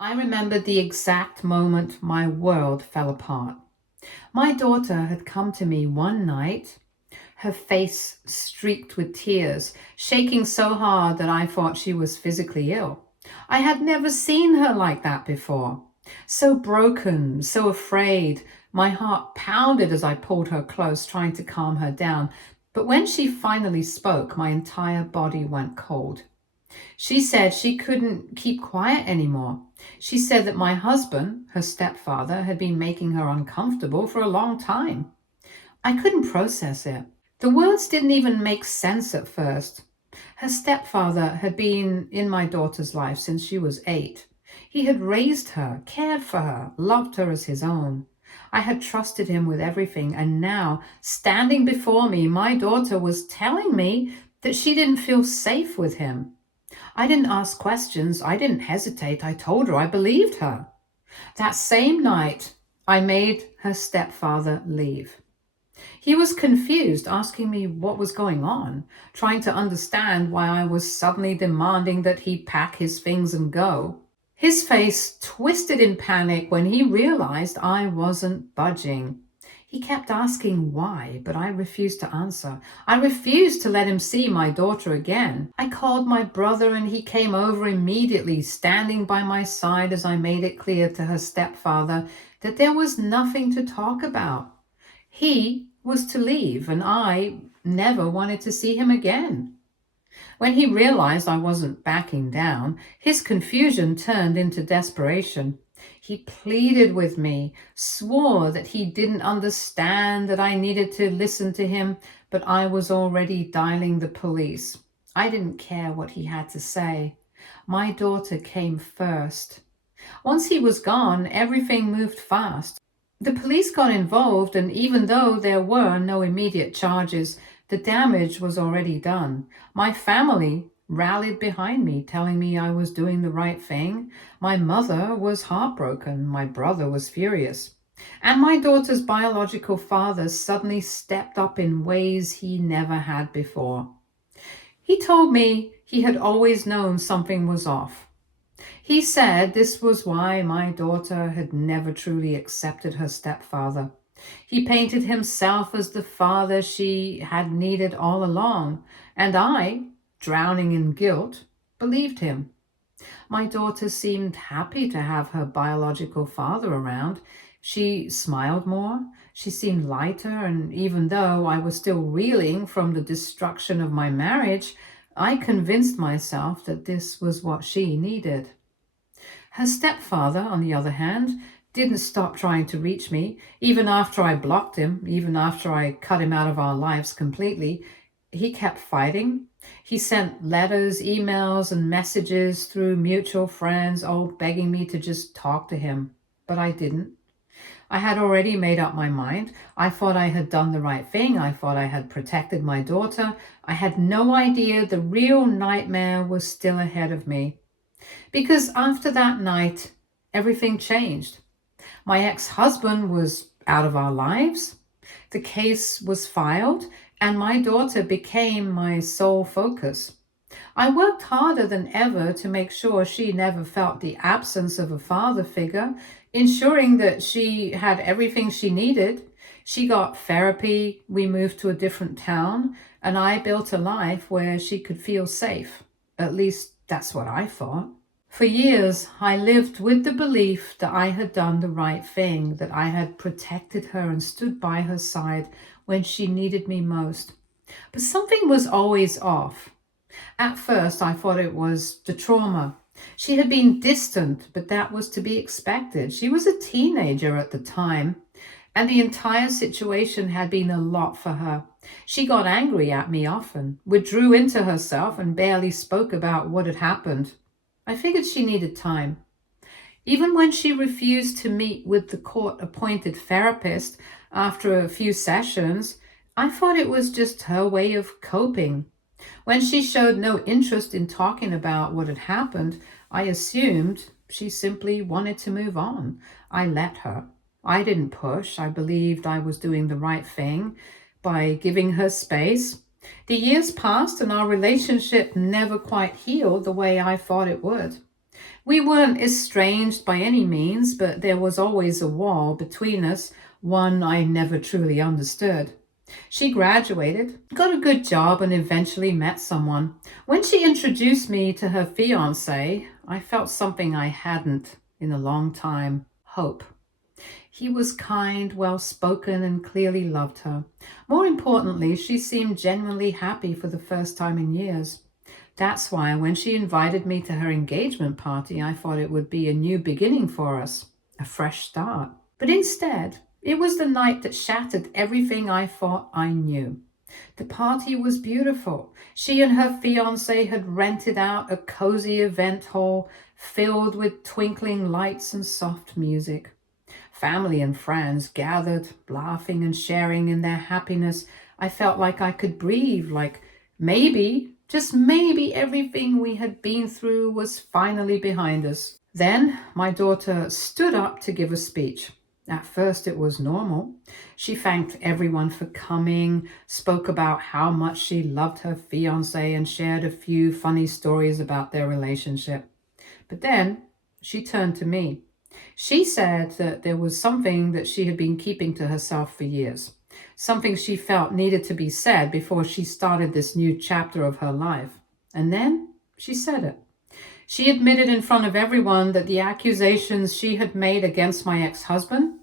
I remembered the exact moment my world fell apart. My daughter had come to me one night, her face streaked with tears, shaking so hard that I thought she was physically ill. I had never seen her like that before. So broken, so afraid. My heart pounded as I pulled her close, trying to calm her down. But when she finally spoke, my entire body went cold. She said she couldn't keep quiet anymore. She said that my husband, her stepfather, had been making her uncomfortable for a long time. I couldn't process it. The words didn't even make sense at first. Her stepfather had been in my daughter's life since she was 8. He had raised her, cared for her, loved her as his own. I had trusted him with everything, and now, standing before me, my daughter was telling me that she didn't feel safe with him. I didn't ask questions. I didn't hesitate. I told her I believed her. That same night, I made her stepfather leave. He was confused, asking me what was going on, trying to understand why I was suddenly demanding that he pack his things and go. His face twisted in panic when he realized I wasn't budging. He kept asking why, but I refused to answer. I refused to let him see my daughter again. I called my brother and he came over immediately, standing by my side as I made it clear to her stepfather that there was nothing to talk about. He was to leave and I never wanted to see him again. When he realized I wasn't backing down, his confusion turned into desperation. He pleaded with me, swore that he didn't understand that I needed to listen to him, but I was already dialing the police. I didn't care what he had to say. My daughter came first. Once he was gone, everything moved fast. The police got involved, and even though there were no immediate charges, the damage was already done. My family rallied behind me, telling me I was doing the right thing. My mother was heartbroken. My brother was furious. And my daughter's biological father suddenly stepped up in ways he never had before. He told me he had always known something was off. He said this was why my daughter had never truly accepted her stepfather. He painted himself as the father she had needed all along, and I, drowning in guilt, believed him. My daughter seemed happy to have her biological father around. She smiled more, she seemed lighter, and even though I was still reeling from the destruction of my marriage, I convinced myself that this was what she needed. Her stepfather, on the other hand, didn't stop trying to reach me, even after I blocked him, even after I cut him out of our lives completely. He kept fighting. He sent letters, emails, and messages through mutual friends, all begging me to just talk to him. But I didn't. I had already made up my mind. I thought I had done the right thing. I thought I had protected my daughter. I had no idea the real nightmare was still ahead of me. Because after that night, everything changed. My ex-husband was out of our lives. The case was filed, and my daughter became my sole focus. I worked harder than ever to make sure she never felt the absence of a father figure, ensuring that she had everything she needed. She got therapy, we moved to a different town, and I built a life where she could feel safe. At least that's what I thought. For years, I lived with the belief that I had done the right thing, that I had protected her and stood by her side when she needed me most. But something was always off. At first, I thought it was the trauma. She had been distant, but that was to be expected. She was a teenager at the time, and the entire situation had been a lot for her. She got angry at me often, withdrew into herself, and barely spoke about what had happened. I figured she needed time. Even when she refused to meet with the court-appointed therapist after a few sessions, I thought it was just her way of coping. When she showed no interest in talking about what had happened, I assumed she simply wanted to move on. I let her. I didn't push. I believed I was doing the right thing by giving her space. The years passed and our relationship never quite healed the way I thought it would. We weren't estranged by any means, but there was always a wall between us, one I never truly understood. She graduated, got a good job, and eventually met someone. When she introduced me to her fiance, I felt something I hadn't in a long time: hope. He was kind, well spoken, and clearly loved her. More importantly, she seemed genuinely happy for the first time in years. That's why when she invited me to her engagement party, I thought it would be a new beginning for us, a fresh start. But instead, it was the night that shattered everything I thought I knew. The party was beautiful. She and her fiance had rented out a cozy event hall filled with twinkling lights and soft music. Family and friends gathered, laughing and sharing in their happiness. I felt like I could breathe, like maybe, just maybe, everything we had been through was finally behind us. Then my daughter stood up to give a speech. At first it was normal. She thanked everyone for coming, spoke about how much she loved her fiancé, and shared a few funny stories about their relationship. But then she turned to me. She said that there was something that she had been keeping to herself for years, something she felt needed to be said before she started this new chapter of her life. And then she said it. She admitted in front of everyone that the accusations she had made against my ex-husband,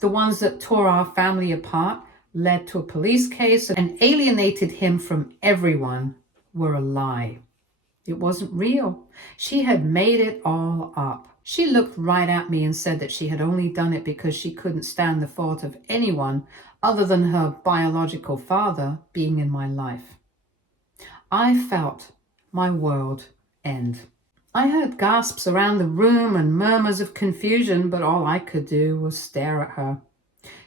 the ones that tore our family apart, led to a police case, and alienated him from everyone, were a lie. It wasn't real. She had made it all up. She looked right at me and said that she had only done it because she couldn't stand the thought of anyone other than her biological father being in my life. I felt my world end. I heard gasps around the room and murmurs of confusion, but all I could do was stare at her.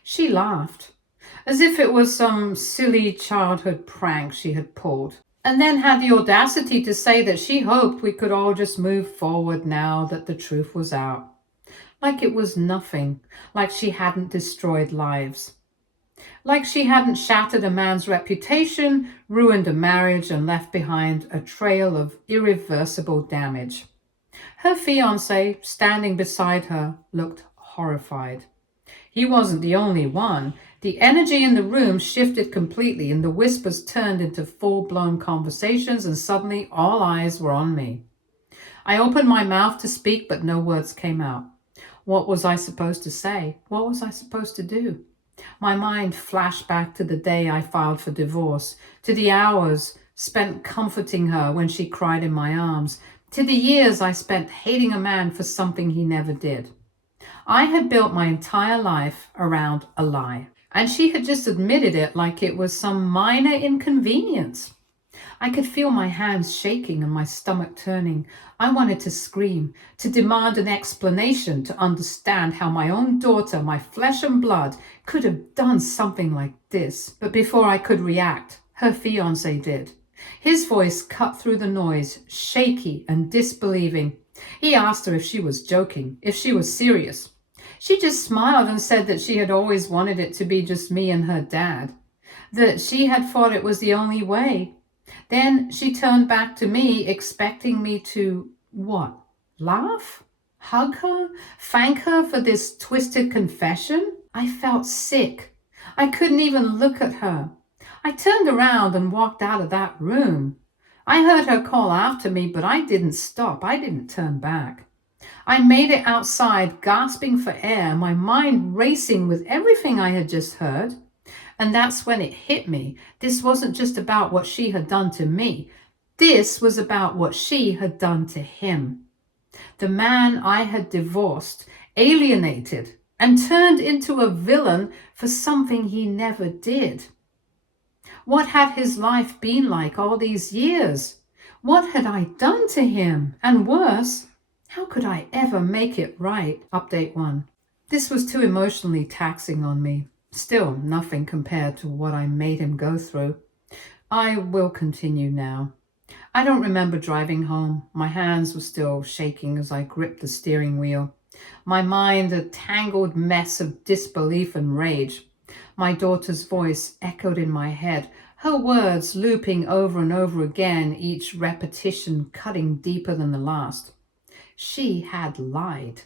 She laughed, as if it was some silly childhood prank she had pulled, and then had the audacity to say that she hoped we could all just move forward now that the truth was out. Like it was nothing, like she hadn't destroyed lives. Like she hadn't shattered a man's reputation, ruined a marriage, and left behind a trail of irreversible damage. Her fiancé, standing beside her, looked horrified. He wasn't the only one. The energy in the room shifted completely, and the whispers turned into full-blown conversations, and suddenly all eyes were on me. I opened my mouth to speak, but no words came out. What was I supposed to say? What was I supposed to do? My mind flashed back to the day I filed for divorce, to the hours spent comforting her when she cried in my arms, to the years I spent hating a man for something he never did. I had built my entire life around a lie, and she had just admitted it like it was some minor inconvenience. I could feel my hands shaking and my stomach turning. I wanted to scream, to demand an explanation, to understand how my own daughter, my flesh and blood, could have done something like this. But before I could react, her fiancé did. His voice cut through the noise, shaky and disbelieving. He asked her if she was joking, if she was serious. She just smiled and said that she had always wanted it to be just me and her dad, that she had thought it was the only way. Then she turned back to me, expecting me to, what, laugh? Hug her? Thank her for this twisted confession? I felt sick. I couldn't even look at her. I turned around and walked out of that room. I heard her call after me, but I didn't stop. I didn't turn back. I made it outside, gasping for air, my mind racing with everything I had just heard. And that's when it hit me. This wasn't just about what she had done to me. This was about what she had done to him. The man I had divorced, alienated, and turned into a villain for something he never did. What had his life been like all these years? What had I done to him? And worse, how could I ever make it right? Update 1. This was too emotionally taxing on me. Still nothing compared to what I made him go through. I will continue now. I don't remember driving home. My hands were still shaking as I gripped the steering wheel. My mind a tangled mess of disbelief and rage. My daughter's voice echoed in my head, her words looping over and over again, each repetition cutting deeper than the last. She had lied.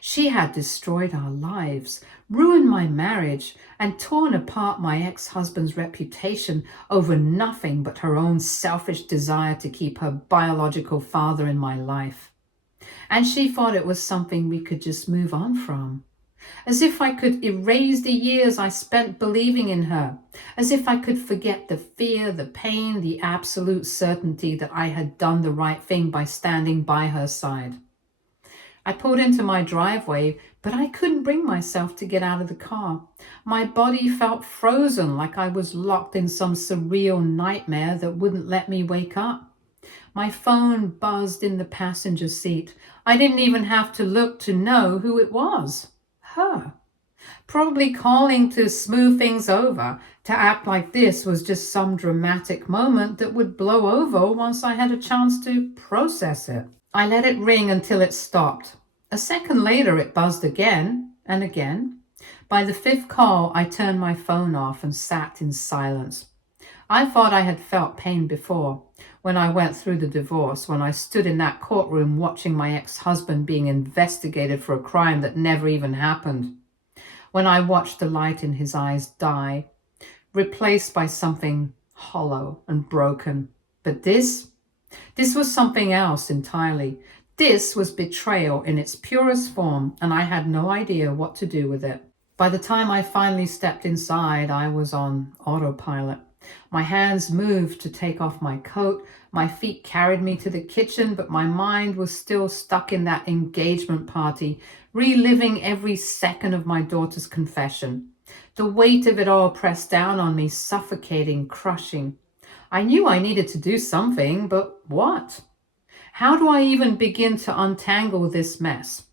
She had destroyed our lives, ruined my marriage, and torn apart my ex-husband's reputation over nothing but her own selfish desire to keep her biological father in my life. And she thought it was something we could just move on from. As if I could erase the years I spent believing in her. As if I could forget the fear, the pain, the absolute certainty that I had done the right thing by standing by her side. I pulled into my driveway, but I couldn't bring myself to get out of the car. My body felt frozen, like I was locked in some surreal nightmare that wouldn't let me wake up. My phone buzzed in the passenger seat. I didn't even have to look to know who it was. Her. Probably calling to smooth things over, to act like this was just some dramatic moment that would blow over once I had a chance to process it. I let it ring until it stopped. A second later, it buzzed again and again. By the fifth call, I turned my phone off and sat in silence. I thought I had felt pain before, when I went through the divorce, when I stood in that courtroom watching my ex-husband being investigated for a crime that never even happened. When I watched the light in his eyes die, replaced by something hollow and broken. But this was something else entirely. This was betrayal in its purest form, and I had no idea what to do with it. By the time I finally stepped inside, I was on autopilot. My hands moved to take off my coat. My feet carried me to the kitchen, but my mind was still stuck in that engagement party, reliving every second of my daughter's confession. The weight of it all pressed down on me, suffocating, crushing. I knew I needed to do something, but what? How do I even begin to untangle this mess?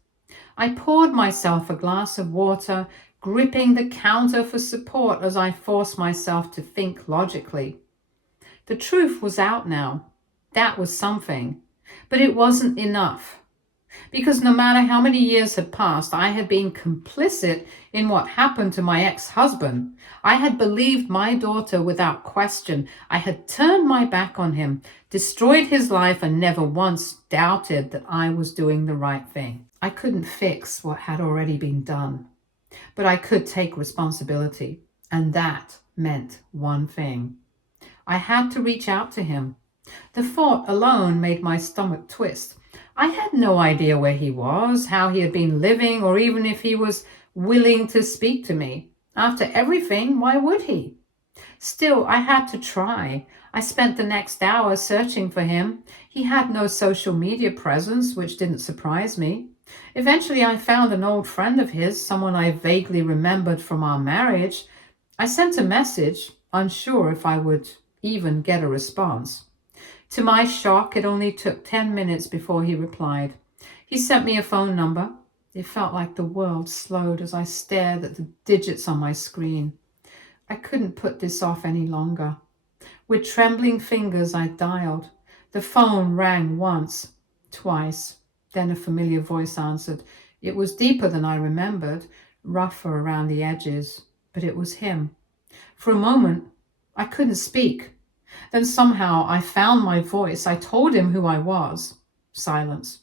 I poured myself a glass of water, gripping the counter for support as I forced myself to think logically. The truth was out now. That was something. But it wasn't enough. Because no matter how many years had passed, I had been complicit in what happened to my ex-husband. I had believed my daughter without question. I had turned my back on him, destroyed his life, and never once doubted that I was doing the right thing. I couldn't fix what had already been done, but I could take responsibility, and that meant one thing. I had to reach out to him. The thought alone made my stomach twist. I had no idea where he was, how he had been living, or even if he was willing to speak to me. After everything, why would he? Still, I had to try. I spent the next hour searching for him. He had no social media presence, which didn't surprise me. Eventually, I found an old friend of his, someone I vaguely remembered from our marriage. I sent a message, unsure if I would even get a response. To my shock, it only took 10 minutes before he replied. He sent me a phone number. It felt like the world slowed as I stared at the digits on my screen. I couldn't put this off any longer. With trembling fingers, I dialed. The phone rang once, twice. Then a familiar voice answered. It was deeper than I remembered, rougher around the edges, but it was him. For a moment, I couldn't speak. Then somehow I found my voice. I told him who I was. Silence.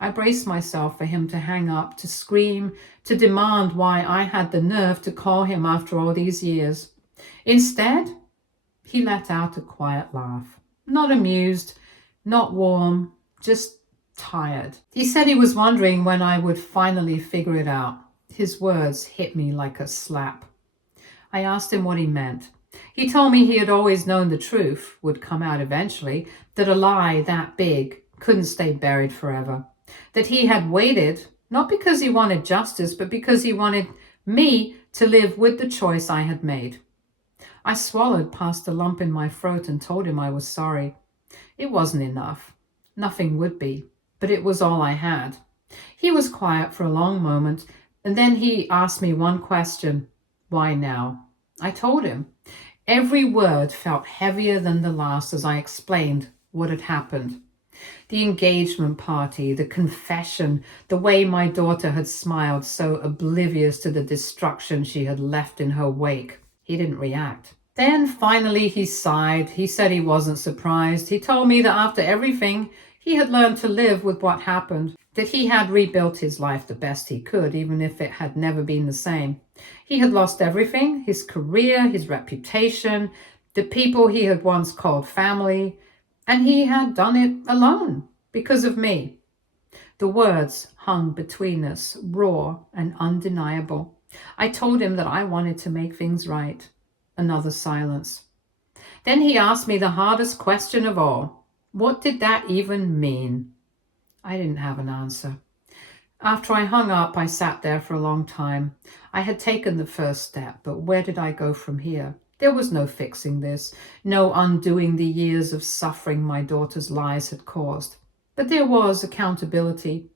I braced myself for him to hang up, to scream, to demand why I had the nerve to call him after all these years. Instead, he let out a quiet laugh. Not amused, not warm, just tired. He said he was wondering when I would finally figure it out. His words hit me like a slap. I asked him what he meant. He told me he had always known the truth would come out eventually, that a lie that big couldn't stay buried forever, that he had waited, not because he wanted justice, but because he wanted me to live with the choice I had made. I swallowed past the lump in my throat and told him I was sorry. It wasn't enough. Nothing would be, but it was all I had. He was quiet for a long moment, and then he asked me one question. Why now? I told him. Every word felt heavier than the last as I explained what had happened. The engagement party, the confession, the way my daughter had smiled, so oblivious to the destruction she had left in her wake. He didn't react. Then finally he sighed. He said he wasn't surprised. He told me that after everything, He had learned to live with what happened, that he had rebuilt his life the best he could, even if it had never been the same. He had lost everything, his career, his reputation, the people he had once called family, and he had done it alone because of me. The words hung between us, raw and undeniable. I told him that I wanted to make things right. Another silence. Then he asked me the hardest question of all. What did that even mean? I didn't have an answer. After I hung up, I sat there for a long time. I had taken the first step, but where did I go from here? There was no fixing this, no undoing the years of suffering my daughter's lies had caused. But there was accountability,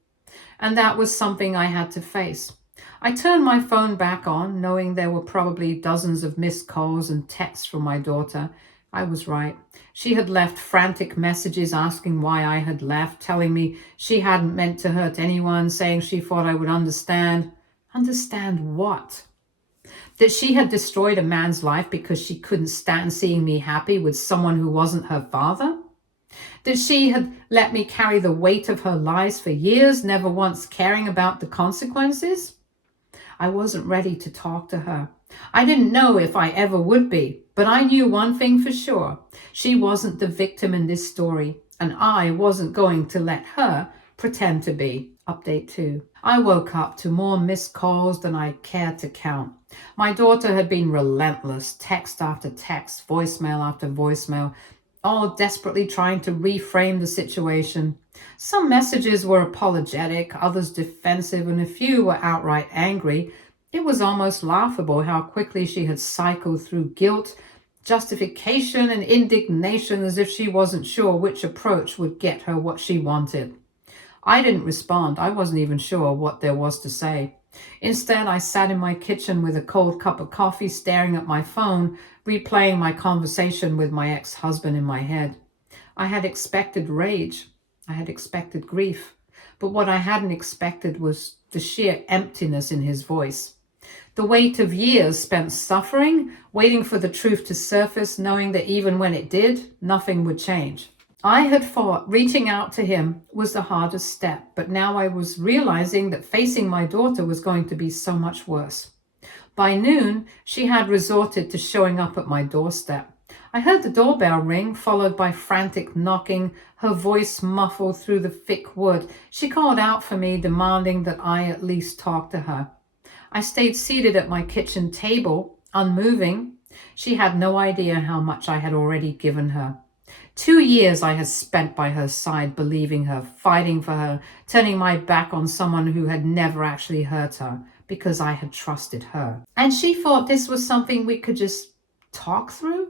and that was something I had to face. I turned my phone back on, knowing there were probably dozens of missed calls and texts from my daughter. I was right. She had left frantic messages asking why I had left, telling me she hadn't meant to hurt anyone, saying she thought I would understand. Understand what? That she had destroyed a man's life because she couldn't stand seeing me happy with someone who wasn't her father? That she had let me carry the weight of her lies for years, never once caring about the consequences? I wasn't ready to talk to her. I didn't know if I ever would be, but I knew one thing for sure. She wasn't the victim in this story, and I wasn't going to let her pretend to be. Update 2. I woke up to more missed calls than I cared to count. My daughter had been relentless, text after text, voicemail after voicemail, all desperately trying to reframe the situation. Some messages were apologetic, others defensive, and a few were outright angry. It was almost laughable how quickly she had cycled through guilt, justification, and indignation as if she wasn't sure which approach would get her what she wanted. I didn't respond. I wasn't even sure what there was to say. Instead, I sat in my kitchen with a cold cup of coffee, staring at my phone, replaying my conversation with my ex-husband in my head. I had expected rage. I had expected grief. But what I hadn't expected was the sheer emptiness in his voice. The weight of years spent suffering, waiting for the truth to surface, knowing that even when it did, nothing would change. I had thought reaching out to him was the hardest step, but now I was realizing that facing my daughter was going to be so much worse. By noon, she had resorted to showing up at my doorstep. I heard the doorbell ring, followed by frantic knocking, her voice muffled through the thick wood. She called out for me, demanding that I at least talk to her. I stayed seated at my kitchen table, unmoving. She had no idea how much I had already given her. 2 years I had spent by her side, believing her, fighting for her, turning my back on someone who had never actually hurt her, because I had trusted her. And she thought this was something we could just talk through?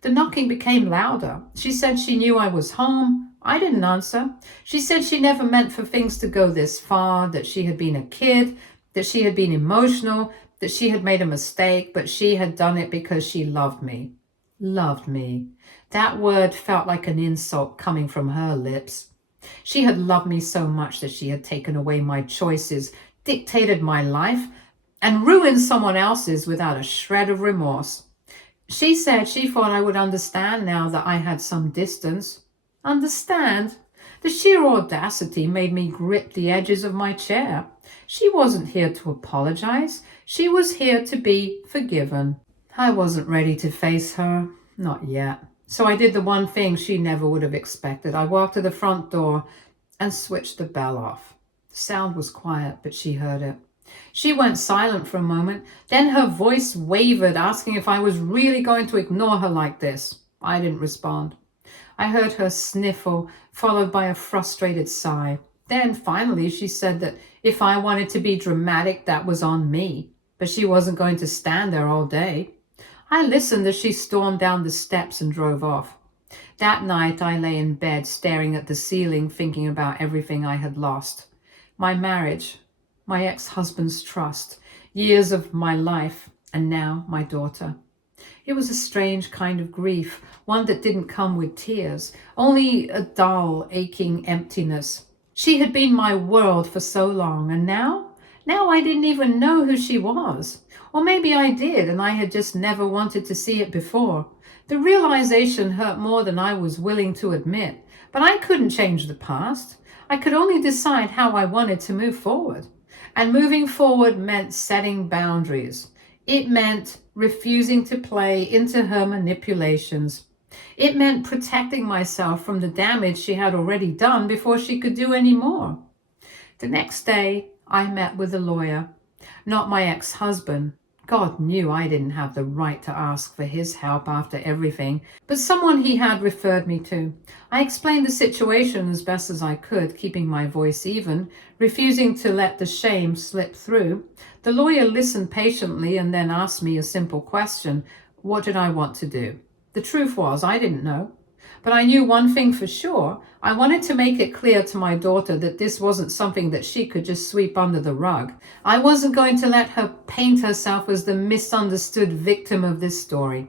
The knocking became louder. She said she knew I was home. I didn't answer. She said she never meant for things to go this far, that she had been a kid, that she had been emotional, that she had made a mistake, but she had done it because she loved me. Loved me. That word felt like an insult coming from her lips. She had loved me so much that she had taken away my choices, dictated my life, and ruined someone else's without a shred of remorse. She said she thought I would understand now that I had some distance. Understand? The sheer audacity made me grip the edges of my chair. She wasn't here to apologize. She was here to be forgiven. I wasn't ready to face her. Not yet. So I did the one thing she never would have expected. I walked to the front door and switched the bell off. The sound was quiet, but she heard it. She went silent for a moment. Then her voice wavered, asking if I was really going to ignore her like this. I didn't respond. I heard her sniffle, followed by a frustrated sigh. Then finally she said that if I wanted to be dramatic, that was on me, but she wasn't going to stand there all day. I listened as she stormed down the steps and drove off. That night I lay in bed staring at the ceiling, thinking about everything I had lost. My marriage, my ex-husband's trust, years of my life, and now my daughter. It was a strange kind of grief, one that didn't come with tears, only a dull, aching emptiness. She had been my world for so long, and now I didn't even know who she was. Or maybe I did, and I had just never wanted to see it before. The realization hurt more than I was willing to admit, But I couldn't change the past. I could only decide how I wanted to move forward. And moving forward meant setting boundaries. It meant refusing to play into her manipulations. It meant protecting myself from the damage she had already done before she could do any more. The next day, I met with a lawyer, not my ex-husband. God knew I didn't have the right to ask for his help after everything, but someone he had referred me to. I explained the situation as best as I could, keeping my voice even, refusing to let the shame slip through. The lawyer listened patiently and then asked me a simple question. What did I want to do? The truth was, I didn't know. But I knew one thing for sure. I wanted to make it clear to my daughter that this wasn't something that she could just sweep under the rug. I wasn't going to let her paint herself as the misunderstood victim of this story.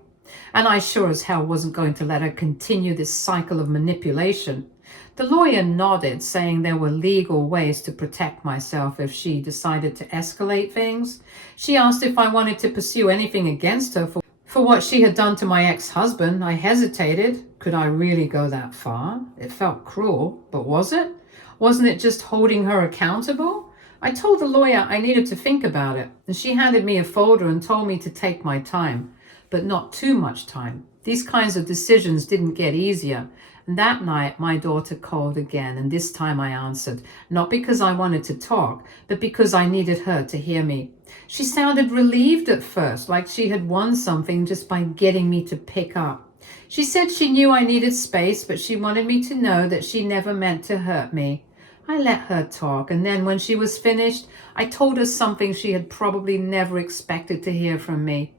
And I sure as hell wasn't going to let her continue this cycle of manipulation. The lawyer nodded, saying there were legal ways to protect myself if she decided to escalate things. She asked if I wanted to pursue anything against her for what she had done to my ex-husband. I hesitated. Could I really go that far? It felt cruel, but was it? Wasn't it just holding her accountable? I told the lawyer I needed to think about it, and she handed me a folder and told me to take my time, but not too much time. These kinds of decisions didn't get easier. And that night, my daughter called again, and this time I answered, not because I wanted to talk, but because I needed her to hear me. She sounded relieved at first, like she had won something just by getting me to pick up. She said she knew I needed space, but she wanted me to know that she never meant to hurt me. I let her talk, and then when she was finished, I told her something she had probably never expected to hear from me.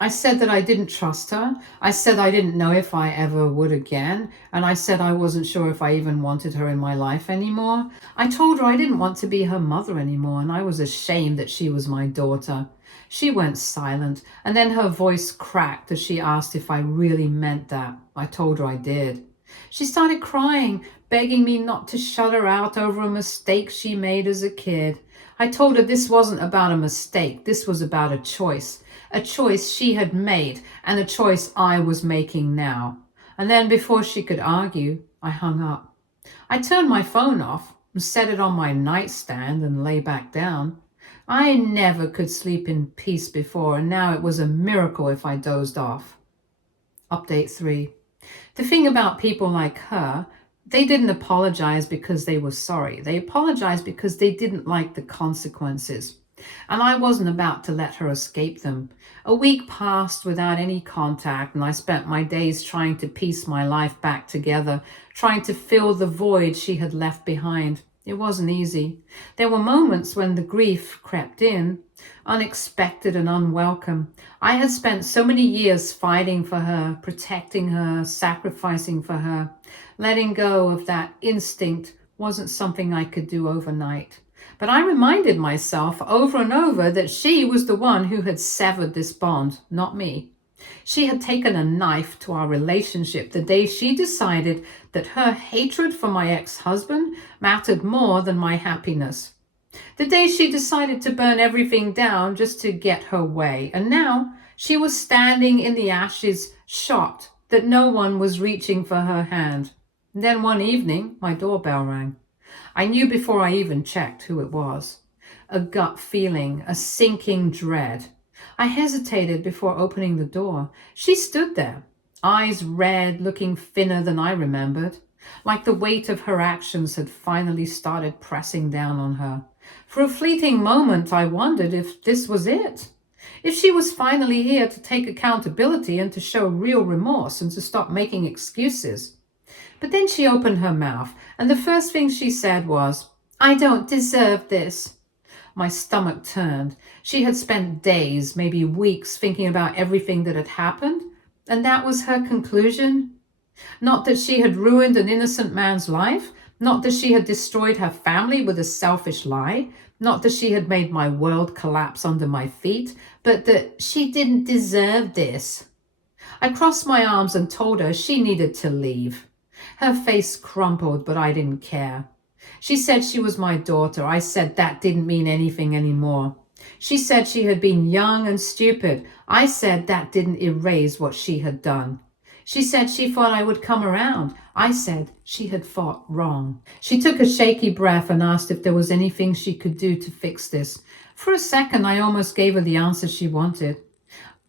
I said that I didn't trust her. I said I didn't know if I ever would again. And I said I wasn't sure if I even wanted her in my life anymore. I told her I didn't want to be her mother anymore, and I was ashamed that she was my daughter. She went silent, and then her voice cracked as she asked if I really meant that. I told her I did. She started crying, begging me not to shut her out over a mistake she made as a kid. I told her this wasn't about a mistake. This was about a choice she had made and a choice I was making now. And then before she could argue, I hung up. I turned my phone off and set it on my nightstand and lay back down. I never could sleep in peace before, and now it was a miracle if I dozed off. Update 3. The thing about people like her, they didn't apologize because they were sorry. They apologized because they didn't like the consequences. And I wasn't about to let her escape them. A week passed without any contact, and I spent my days trying to piece my life back together, trying to fill the void she had left behind. It wasn't easy. There were moments when the grief crept in, unexpected and unwelcome. I had spent so many years fighting for her, protecting her, sacrificing for her. Letting go of that instinct wasn't something I could do overnight. But I reminded myself over and over that she was the one who had severed this bond, not me. She had taken a knife to our relationship the day she decided that her hatred for my ex-husband mattered more than my happiness. The day she decided to burn everything down just to get her way. And now she was standing in the ashes, shocked that no one was reaching for her hand. And then one evening, my doorbell rang. I knew before I even checked who it was. A gut feeling, a sinking dread. I hesitated before opening the door. She stood there, eyes red, looking thinner than I remembered, like the weight of her actions had finally started pressing down on her. For a fleeting moment, I wondered if this was it. If she was finally here to take accountability and to show real remorse and to stop making excuses. But then she opened her mouth, and the first thing she said was, "I don't deserve this." My stomach turned. She had spent days, maybe weeks, thinking about everything that had happened, and that was her conclusion. Not that she had ruined an innocent man's life, not that she had destroyed her family with a selfish lie, not that she had made my world collapse under my feet, but that she didn't deserve this. I crossed my arms and told her she needed to leave. Her face crumpled, but I didn't care. She said she was my daughter. I said that didn't mean anything anymore. She said she had been young and stupid. I said that didn't erase what she had done. She said she thought I would come around. I said she had thought wrong. She took a shaky breath and asked if there was anything she could do to fix this. For a second, I almost gave her the answer she wanted.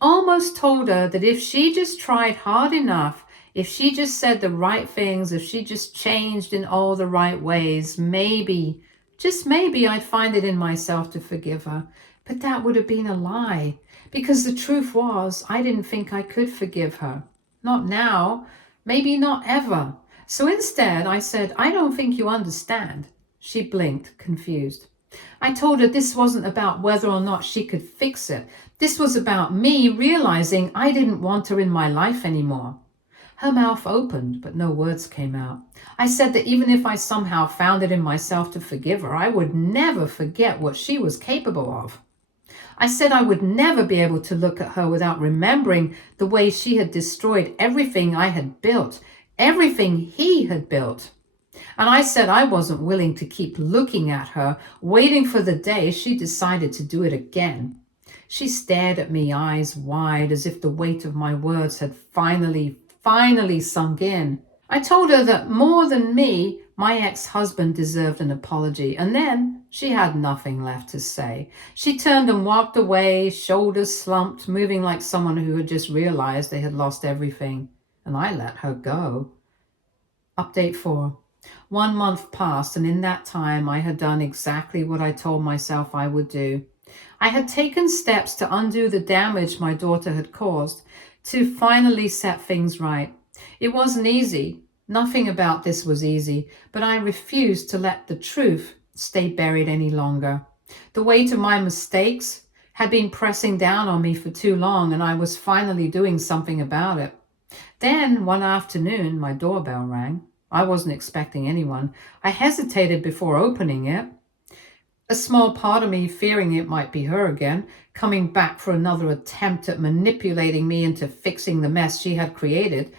Almost told her that if she just tried hard enough, if she just said the right things, if she just changed in all the right ways, maybe, just maybe I'd find it in myself to forgive her. But that would have been a lie, because the truth was I didn't think I could forgive her. Not now, maybe not ever. So instead I said, I don't think you understand. She blinked, confused. I told her this wasn't about whether or not she could fix it. This was about me realizing I didn't want her in my life anymore. Her mouth opened, but no words came out. I said that even if I somehow found it in myself to forgive her, I would never forget what she was capable of. I said I would never be able to look at her without remembering the way she had destroyed everything I had built, everything he had built. And I said I wasn't willing to keep looking at her, waiting for the day she decided to do it again. She stared at me, eyes wide, as if the weight of my words had finally sunk in. I told her that more than me, my ex-husband deserved an apology, and then she had nothing left to say. She turned and walked away, shoulders slumped, moving like someone who had just realized they had lost everything. And I let her go. Update 4. 1 month passed, and in that time I had done exactly what I told myself I would do. I had taken steps to undo the damage my daughter had caused, to finally set things right. It wasn't easy. Nothing about this was easy, but I refused to let the truth stay buried any longer. The weight of my mistakes had been pressing down on me for too long, and I was finally doing something about it. Then, one afternoon, my doorbell rang. I wasn't expecting anyone. I hesitated before opening it. A small part of me fearing it might be her again, coming back for another attempt at manipulating me into fixing the mess she had created.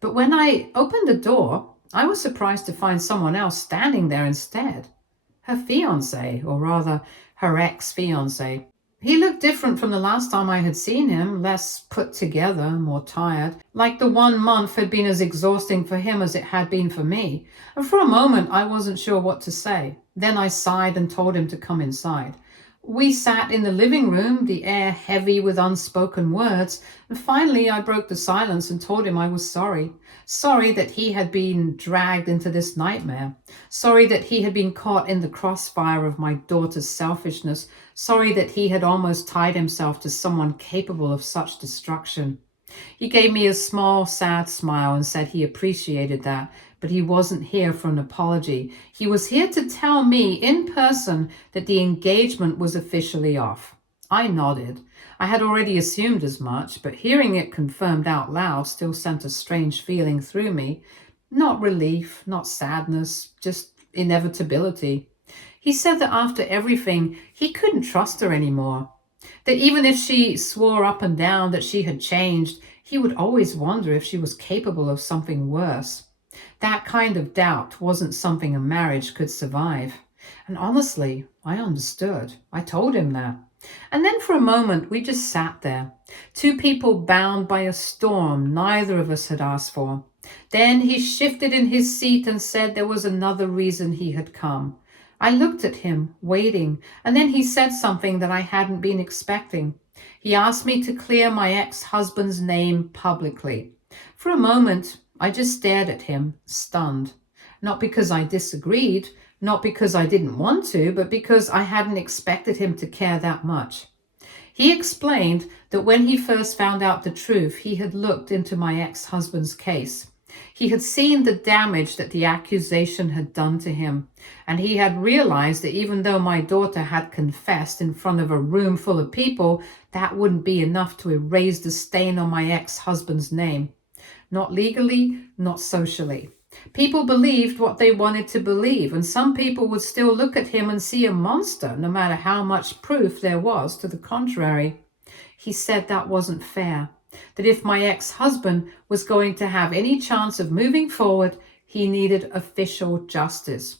But when I opened the door, I was surprised to find someone else standing there instead. Her fiancé, or rather, her ex-fiancé. He looked different from the last time I had seen him, less put together, more tired, like the 1 month had been as exhausting for him as it had been for me. And for a moment, I wasn't sure what to say. Then I sighed and told him to come inside. We sat in the living room, the air heavy with unspoken words, and finally I broke the silence and told him I was sorry. Sorry that he had been dragged into this nightmare. Sorry that he had been caught in the crossfire of my daughter's selfishness. Sorry that he had almost tied himself to someone capable of such destruction. He gave me a small, sad smile and said he appreciated that, but he wasn't here for an apology. He was here to tell me in person that the engagement was officially off. I nodded. I had already assumed as much, but hearing it confirmed out loud still sent a strange feeling through me. Not relief, not sadness, just inevitability. He said that after everything, he couldn't trust her anymore. That even if she swore up and down that she had changed, he would always wonder if she was capable of something worse. That kind of doubt wasn't something a marriage could survive. And honestly, I understood. I told him that. And then for a moment, we just sat there. Two people bound by a storm neither of us had asked for. Then he shifted in his seat and said there was another reason he had come. I looked at him, waiting, and then he said something that I hadn't been expecting. He asked me to clear my ex-husband's name publicly. For a moment, I just stared at him, stunned. Not because I disagreed, not because I didn't want to, but because I hadn't expected him to care that much. He explained that when he first found out the truth, he had looked into my ex-husband's case. He had seen the damage that the accusation had done to him, and he had realized that even though my daughter had confessed in front of a room full of people, that wouldn't be enough to erase the stain on my ex-husband's name. Not legally, not socially. People believed what they wanted to believe, and some people would still look at him and see a monster, no matter how much proof there was to the contrary. He said that wasn't fair, that if my ex-husband was going to have any chance of moving forward, he needed official justice.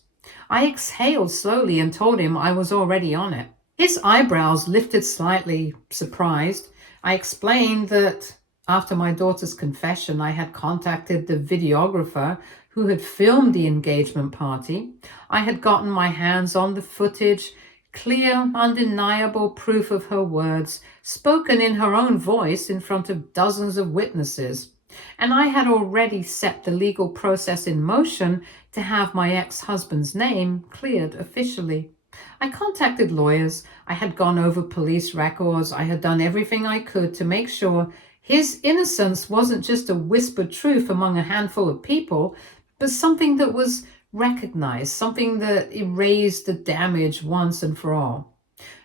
I exhaled slowly and told him I was already on it. His eyebrows lifted slightly, surprised. I explained that After my daughter's confession, I had contacted the videographer who had filmed the engagement party. I had gotten my hands on the footage, clear, undeniable proof of her words, spoken in her own voice in front of dozens of witnesses. And I had already set the legal process in motion to have my ex-husband's name cleared officially. I contacted lawyers, I had gone over police records, I had done everything I could to make sure his innocence wasn't just a whispered truth among a handful of people, but something that was recognized, something that erased the damage once and for all.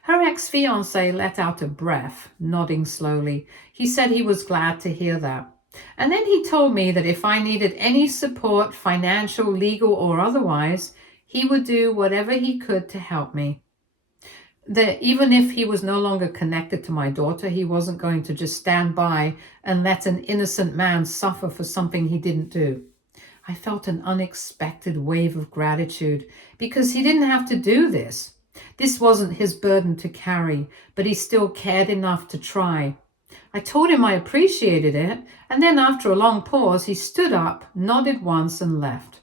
Her ex-fiancé let out a breath, nodding slowly. He said he was glad to hear that. And then he told me that if I needed any support, financial, legal, or otherwise, he would do whatever he could to help me. That even if he was no longer connected to my daughter, he wasn't going to just stand by and let an innocent man suffer for something he didn't do. I felt an unexpected wave of gratitude because he didn't have to do this. This wasn't his burden to carry, but he still cared enough to try. I told him I appreciated it, and then after a long pause, he stood up, nodded once, and left.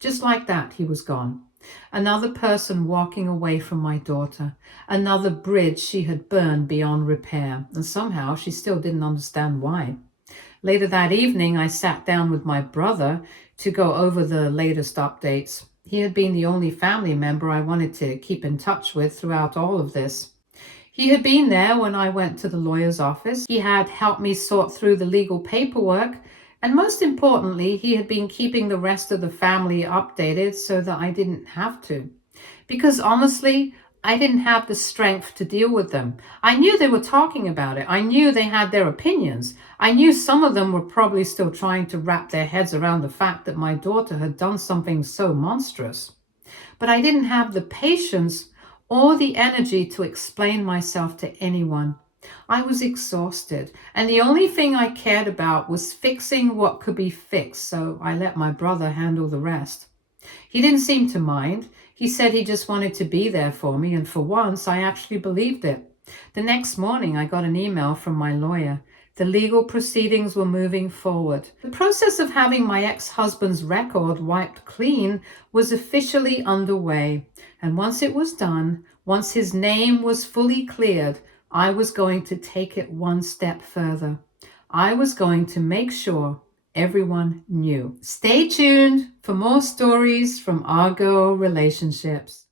Just like that, he was gone. Another person walking away from my daughter, another bridge she had burned beyond repair, and somehow she still didn't understand why. Later that evening, I sat down with my brother to go over the latest updates. He had been the only family member I wanted to keep in touch with throughout all of this. He had been there when I went to the lawyer's office. He had helped me sort through the legal paperwork. And most importantly, he had been keeping the rest of the family updated so that I didn't have to. Because honestly, I didn't have the strength to deal with them. I knew they were talking about it. I knew they had their opinions. I knew some of them were probably still trying to wrap their heads around the fact that my daughter had done something so monstrous. But I didn't have the patience or the energy to explain myself to anyone. I was exhausted, and the only thing I cared about was fixing what could be fixed, so I let my brother handle the rest. He didn't seem to mind. He said he just wanted to be there for me, and for once, I actually believed it. The next morning, I got an email from my lawyer. The legal proceedings were moving forward. The process of having my ex-husband's record wiped clean was officially underway, and once it was done, once his name was fully cleared, I was going to take it one step further. I was going to make sure everyone knew. Stay tuned for more stories from our girl relationships.